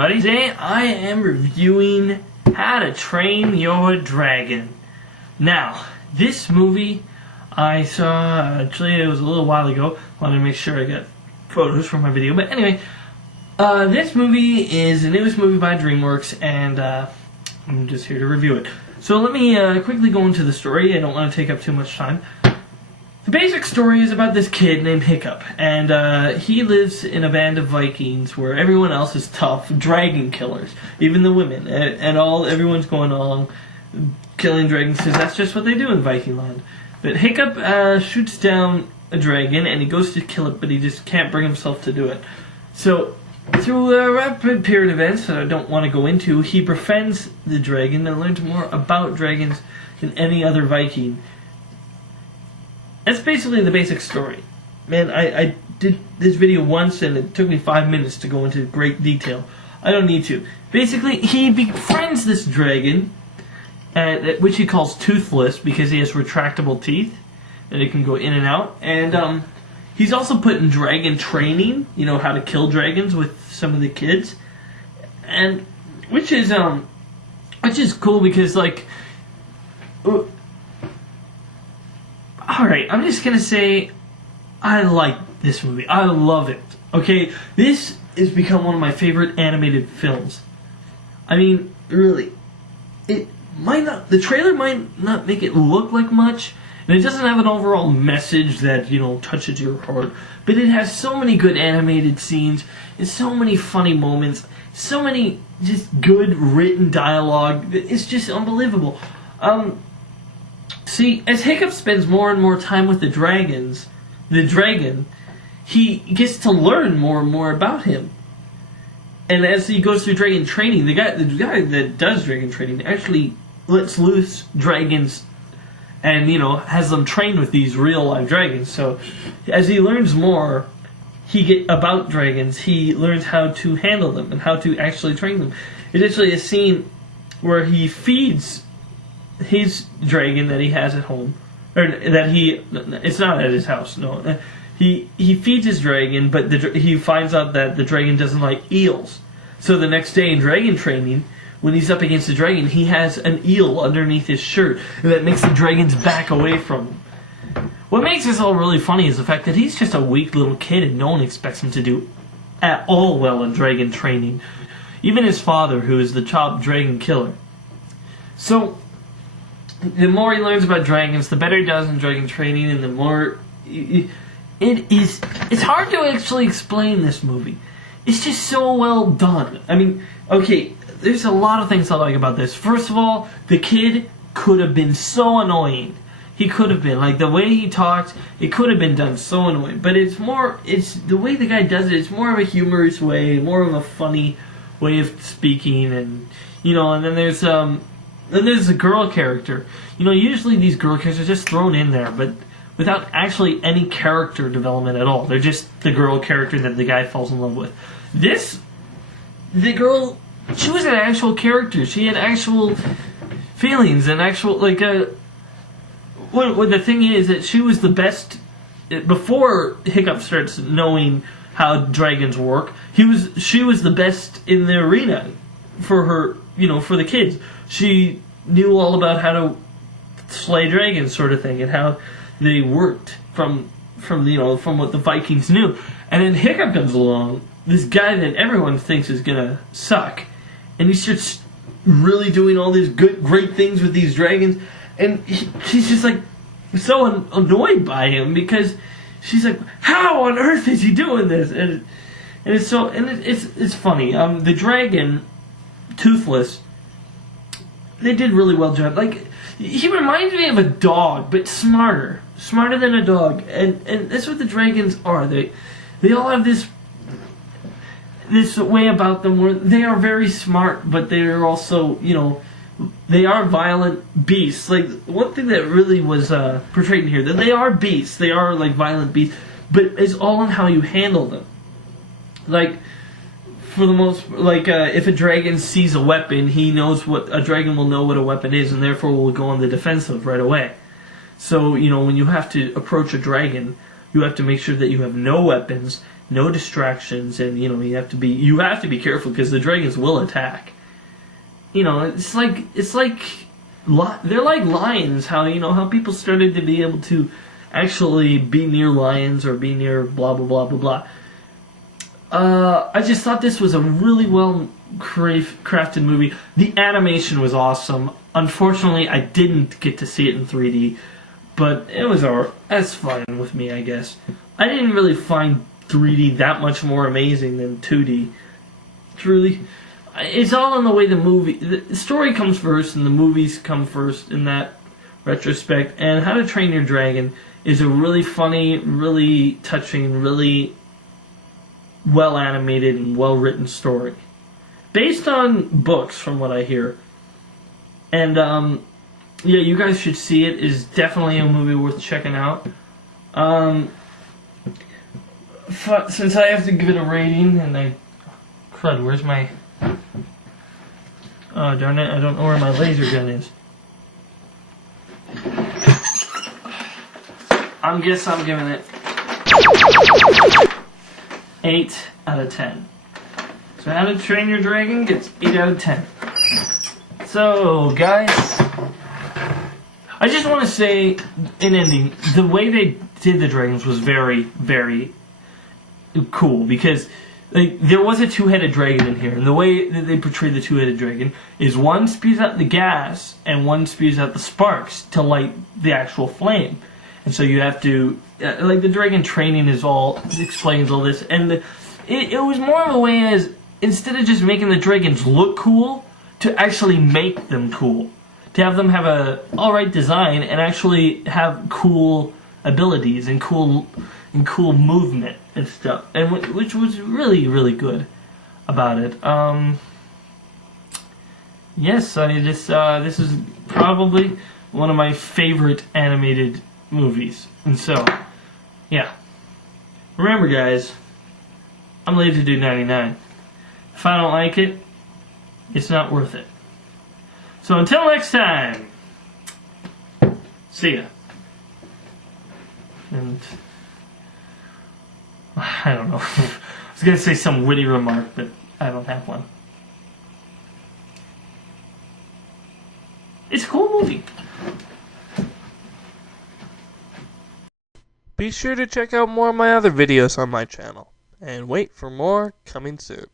everybody. Today I am reviewing How to Train Your Dragon. Now, this movie I saw, actually it was a little while ago. Wanted to make sure I got photos for my video. But anyway, this movie is the newest movie by DreamWorks, and I'm just here to review it. So let me quickly go into the story. I don't want to take up too much time. The basic story is about this kid named Hiccup, and he lives in a band of Vikings where everyone else is tough dragon killers, even the women, and everyone's going along killing dragons because that's just what they do in Viking land. But Hiccup shoots down a dragon and he goes to kill it, but he just can't bring himself to do it. So through a rapid period of events that I don't want to go into, he befriends the dragon and learns more about dragons than any other Viking. That's basically the basic story. Man, I did this video once and it took me 5 minutes to go into great detail. I don't need to. Basically, he befriends this dragon, which he calls Toothless because he has retractable teeth and it can go in and out. And he's also put in dragon training, you know, how to kill dragons with some of the kids, and which is cool because, like, alright, I'm just gonna say I like this movie. I love it. Okay, this has become one of my favorite animated films. I mean, really, the trailer might not make it look like much, and it doesn't have an overall message that, you know, touches your heart, but it has so many good animated scenes, and so many funny moments, so many just good written dialogue. It's just unbelievable. See, as Hiccup spends more and more time with the dragon, he gets to learn more and more about him. And as he goes through dragon training, the guy that does dragon training actually lets loose dragons and, you know, has them trained with these real live dragons. So as he learns more about dragons, he learns how to handle them and how to actually train them. It's actually a scene where he feeds his dragon that he has at home, or that it's not at his house, no. He feeds his dragon, but he finds out that the dragon doesn't like eels. So the next day in dragon training, when he's up against the dragon, he has an eel underneath his shirt, and that makes the dragons back away from him. What makes this all really funny is the fact that he's just a weak little kid and no one expects him to do at all well in dragon training. Even his father, who is the top dragon killer. So the more he learns about dragons, the better he does in dragon training, and the more it's hard to actually explain this movie. It's just so well done. I mean, okay, there's a lot of things I like about this. First of all, the kid could have been so annoying. He could have been, like, the way he talked, it could have been done so annoying. But it's the way the guy does it, it's more of a humorous way, more of a funny way of speaking, and, you know, and then there's the girl character. You know, usually these girl characters are just thrown in there, but without actually any character development at all. They're just the girl character that the guy falls in love with. The girl, she was an actual character. She had actual feelings and actual, like, what the thing is that she was the best, before Hiccup starts knowing how dragons work, she was the best in the arena for her, you know, for the kids. She knew all about how to slay dragons, sort of thing, and how they worked from what the Vikings knew. And then Hiccup comes along, this guy that everyone thinks is gonna suck, and he starts really doing all these great things with these dragons, and she's just like so annoyed by him because she's like, how on earth is he doing this? And it's funny. The dragon, Toothless, they did really well job. Like, he reminds me of a dog, but smarter than a dog, and that's what the dragons are. They all have this way about them where they are very smart, but they are also, you know, they are violent beasts. Like, one thing that really was portrayed in here, that they are beasts. They are, like, violent beasts, but it's all in how you handle them. Like, for the most, like, if a dragon sees a weapon, a dragon will know what a weapon is, and therefore will go on the defensive right away. So, you know, when you have to approach a dragon, you have to make sure that you have no weapons, no distractions, and you have to be careful because the dragons will attack. It's like they're like lions. How people started to be able to actually be near lions or be near blah blah blah blah blah. I just thought this was a really well crafted movie. The animation was awesome. Unfortunately, I didn't get to see it in 3D, but that's fine with me, I guess. I didn't really find 3D that much more amazing than 2D. Truly, it's all in the way the story comes first and the movies come first in that retrospect. And How to Train Your Dragon is a really funny, really touching, really well animated and well written story, based on books, from what I hear. And yeah, you guys should see it. It's definitely a movie worth checking out. Since I have to give it a rating, and crud, where's my? Oh darn it! I don't know where my laser gun is. I'm giving it 8 out of 10. So How to Train Your Dragon gets 8 out of 10. So, guys, I just want to say, in ending, the way they did the dragons was very, very cool, because there was a two-headed dragon in here, and the way that they portrayed the two-headed dragon is one spews out the gas and one spews out the sparks to light the actual flame. And so you have to, the dragon training explains all this, and it was more of a way as, instead of just making the dragons look cool, to actually make them cool. To have them have a alright design and actually have cool abilities and cool movement and stuff, and which was really, really good about it. Yes, this is probably one of my favorite animated movies. And so, yeah. Remember, guys, I'm lazy to do 99. If I don't like it, it's not worth it. So until next time, see ya. And I don't know. I was going to say some witty remark, but I don't have one. It's a cool movie. Be sure to check out more of my other videos on my channel, and wait for more coming soon.